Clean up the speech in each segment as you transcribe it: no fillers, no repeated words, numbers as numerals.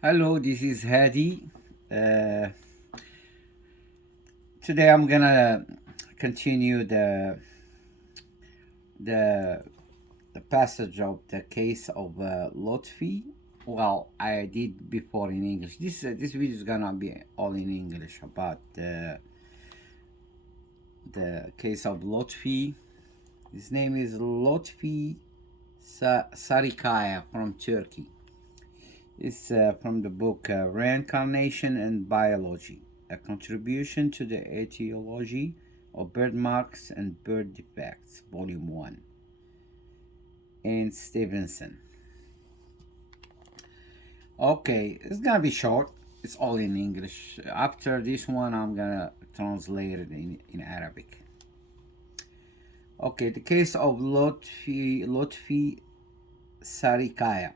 Hello, this is Hadi. Uh, Today I'm gonna continue the the passage of the case of Lotfi. Well, I did before in English. This video is gonna be all in English about the case of Lotfi. His name is Lotfi Sarikaya from Turkey. It's from the book Reincarnation and Biology, a contribution to the etiology of Birdmarks and Bird Defects, Volume 1, in Stevenson. Okay, it's gonna be short. It's all in English. After this one, I'm gonna translate it in Arabic. Okay, the case of Lotfi Sarikaya.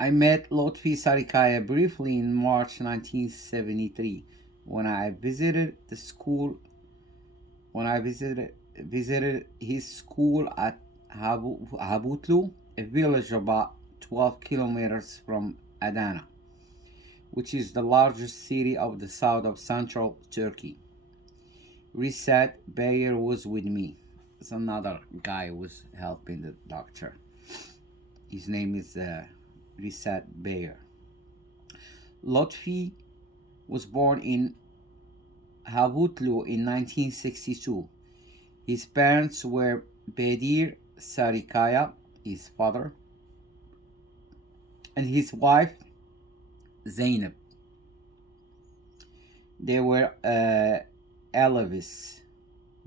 I met Lotfi Sarikaya briefly in March 1973 when I visited the school when I visited his school at Habutlu, a village about 12 kilometers from Adana, which is the largest city of the south of central Turkey. Risat Bayer was with me. There's another guy who was helping the doctor. His name is Risat Bayer. Lotfi was born in Havutlu in 1962. His parents were Bedir Sarikaya, his father, and his wife Zainab. They were Alevis.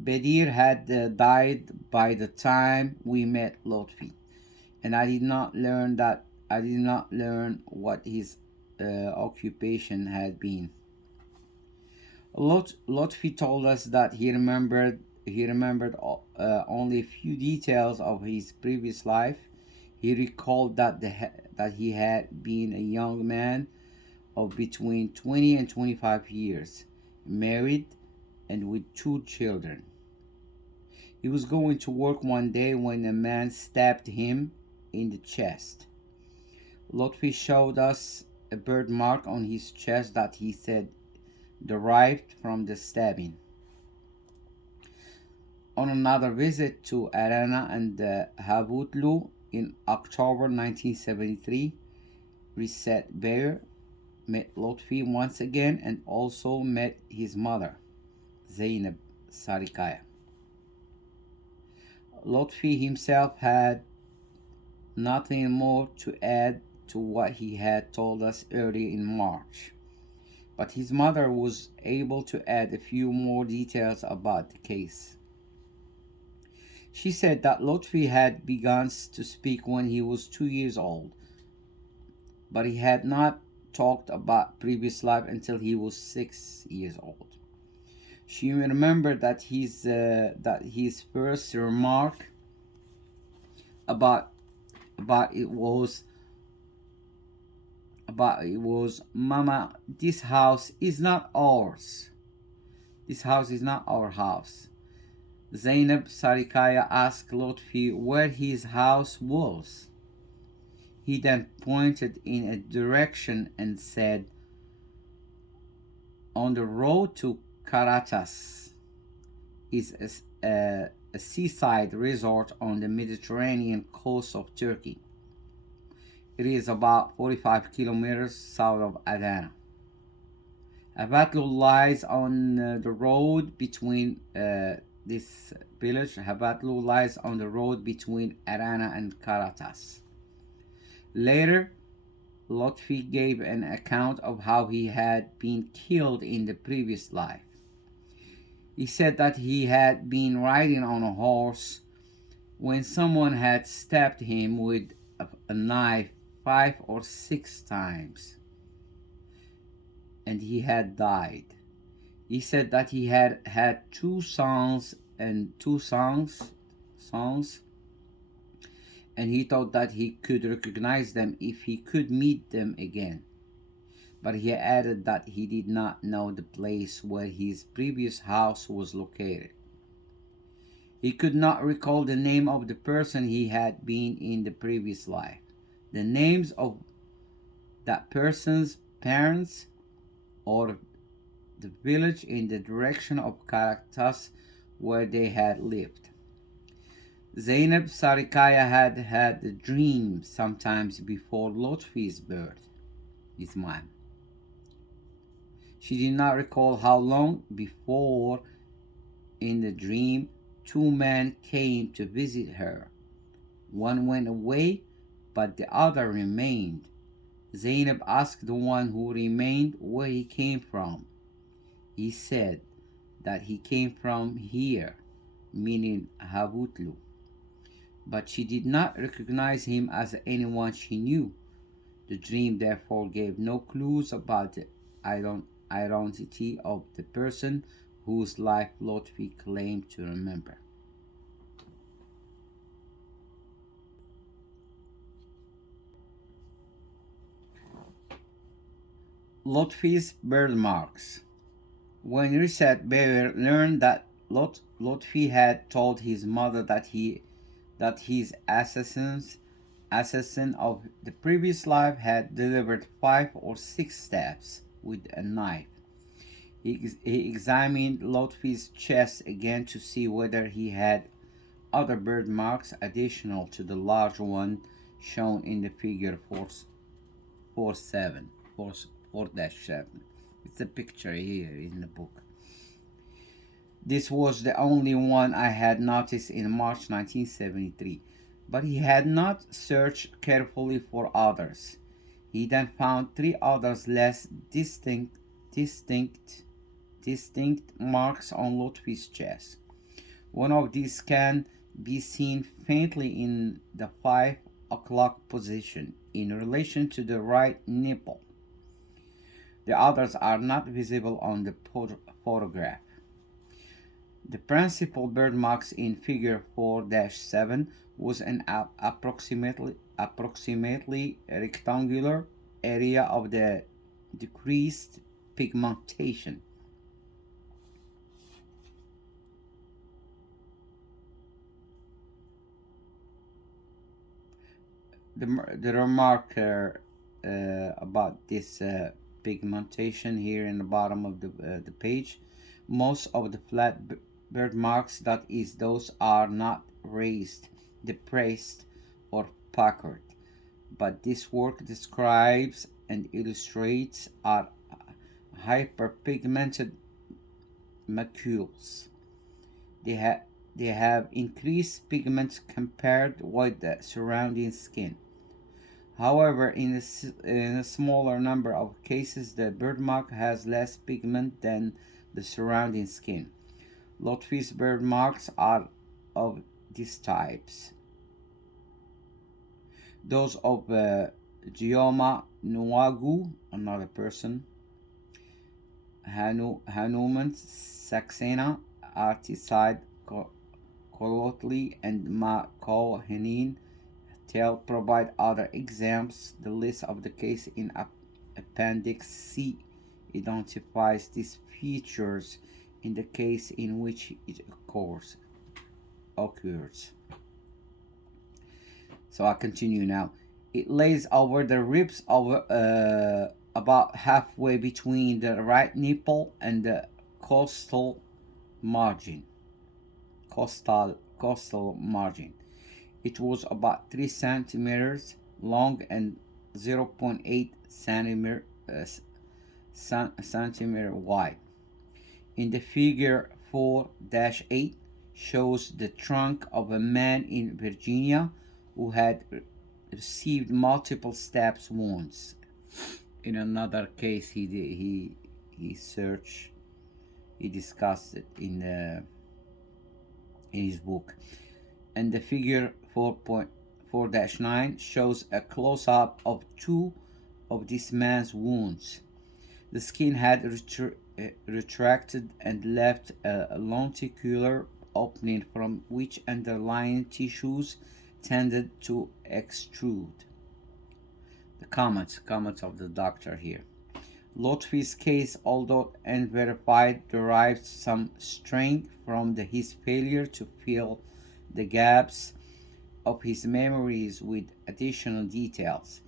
Bedir had died by the time we met Lotfi, and I did not learn what his occupation had been. Lotfi told us that he remembered only a few details of his previous life. He recalled that he had been a young man of between 20 and 25 years, married and with two children. He was going to work one day when a man stabbed him in the chest. Lotfi showed us a birthmark on his chest that he said derived from the stabbing. On another visit to Arana and Havutlu in October 1973, Risset Bear met Lotfi once again and also met his mother, Zainab Sarikaya. Lotfi himself had nothing more to add to what he had told us early in March, but his mother was able to add a few more details about the case. She said that Lotfi had begun to speak when he was 2 years old, but he had not talked about previous life until he was 6 years old. She remembered that his first remark about it was Mama, this house is not ours. This house is not our house. Zainab Sarikaya asked Lotfi where his house was. He then pointed in a direction and said, on the road to Karatas is a seaside resort on the Mediterranean coast of Turkey. It is about 45 kilometers south of Adana. Havatlu lies on the road between this village. Havatlu lies on the road between Adana and Karatas. Later, Lotfi gave an account of how he had been killed in the previous life. He said that he had been riding on a horse when someone had stabbed him with a knife 5 or 6 times, and he had died. He said that he had had two sons, and he thought that he could recognize them if he could meet them again. But he added that he did not know the place where his previous house was located. He could not recall the name of the person he had been in the previous life. the names of that person's parents or the village in the direction of Caracas where they had lived. Zainab Sarikaya had had a dream sometimes before Lotfi's birth, his mom. She did not recall how long before in the dream two men came to visit her. One went away, but the other remained. Zainab asked the one who remained where he came from. He said that he came from here, meaning Habutlu, but she did not recognize him as anyone she knew. The dream therefore gave no clues about the identity of the person whose life Lotfi claimed to remember. Lotfi's birthmarks. When Reset Bear learned that Lotfi had told his mother that his assassin of the previous life had delivered 5 or 6 stabs with a knife, he examined Lotfi's chest again to see whether he had other birthmarks additional to the large one shown in the figure 4-7. It's a picture here in the book. This was the only one I had noticed in March 1973, but he had not searched carefully for others. He then found 3 others less distinct marks on Lotfi's chest. One of these can be seen faintly in the 5 o'clock position in relation to the right nipple. The others are not visible on the photograph. The principal birthmarks in figure 4-7 was an approximately rectangular area of the decreased pigmentation. The remark about this pigmentation here in the bottom of the page, most of the flat birthmarks, that is, those are not raised, depressed, or puckered, but this work describes and illustrates are hyperpigmented macules. They have increased pigment compared with the surrounding skin. However, in a smaller number of cases, the birthmark has less pigment than the surrounding skin. Lotfi's birthmarks are of these types. Those of Gioma Nuagu, another person, Hanuman Saxena, Artiside Kolotli, and Ma Kohenin Tell provide other examples. The list of the case in Appendix C identifies these features in the case in which it occurs. So I continue now. It lays over the ribs of about halfway between the right nipple and the costal margin. Costal margin. It was about 3 centimeters long and 0.8 centimeter wide. In the figure 4-8 shows the trunk of a man in Virginia who had received multiple stab wounds. In another case, he discussed it in his book. And the figure 4.4-9 shows a close-up of 2 of this man's wounds. The skin had retracted and left a lenticular opening from which underlying tissues tended to extrude. The comments of the doctor here. Lotfi's case, although unverified, derived some strength from his failure to fill the gaps of his memories with additional details.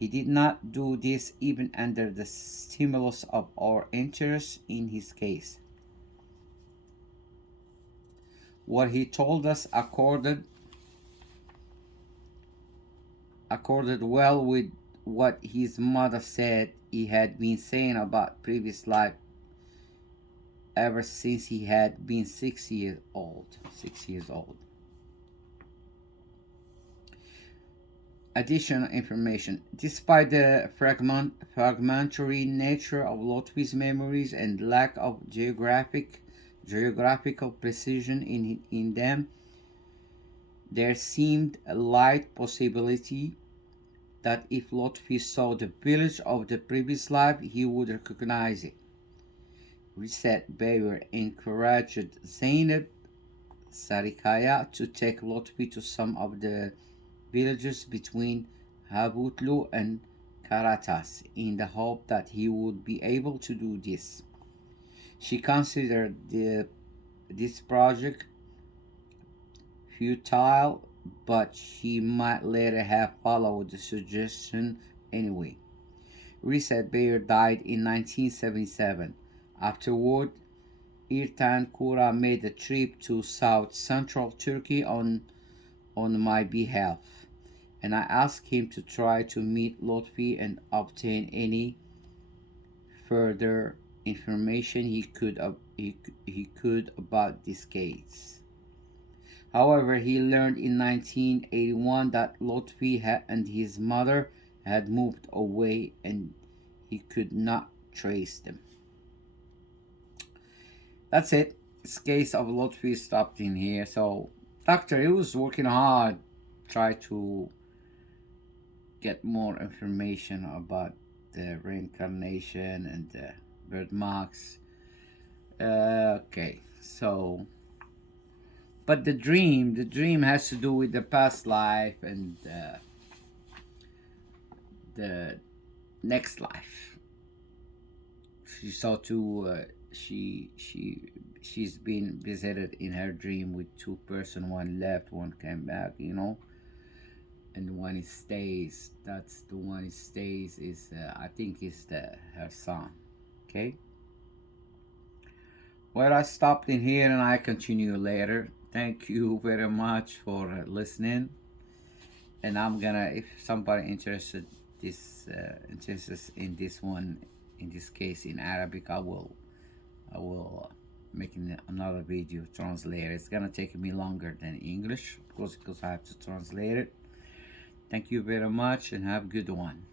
He did not do this even under the stimulus of our interest in his case. What he told us accorded well with what his mother said he had been saying about previous life ever since he had been 6 years old. 6 years old. Additional information. Despite the fragmentary nature of Lotfi's memories and lack of geographical precision in them, there seemed a light possibility that if Lotfi saw the village of the previous life, he would recognize it. Reset Bayer encouraged Zainab Sarikaya to take Lotfi to some of the villages between Habutlu and Karatas in the hope that he would be able to do this. She considered this project futile, but she might later have followed the suggestion anyway. Reset Bayer died in 1977. Afterward, Irtan Kura made a trip to south central Turkey on my behalf, and I asked him to try to meet Lotfi and obtain any further information he could about this case. However, he learned in 1981 that Lotfi and his mother had moved away and he could not trace them. That's it. This case of Lotfi stopped in here. So, doctor, he was working hard, try to get more information about the reincarnation and the Birdmarks. Okay, so, but the dream has to do with the past life and the next life. She saw two. She's been visited in her dream with two person. One left, one came back. And one is stays. That's the one is stays is I think is her son. Okay. Well, I stopped in here and I continue later. Thank you very much for listening. And I'm gonna, if somebody interested in this one, in this case in Arabic, I will make another video translate. It's gonna take me longer than English, of course, because I have to translate it. Thank you very much and have a good one.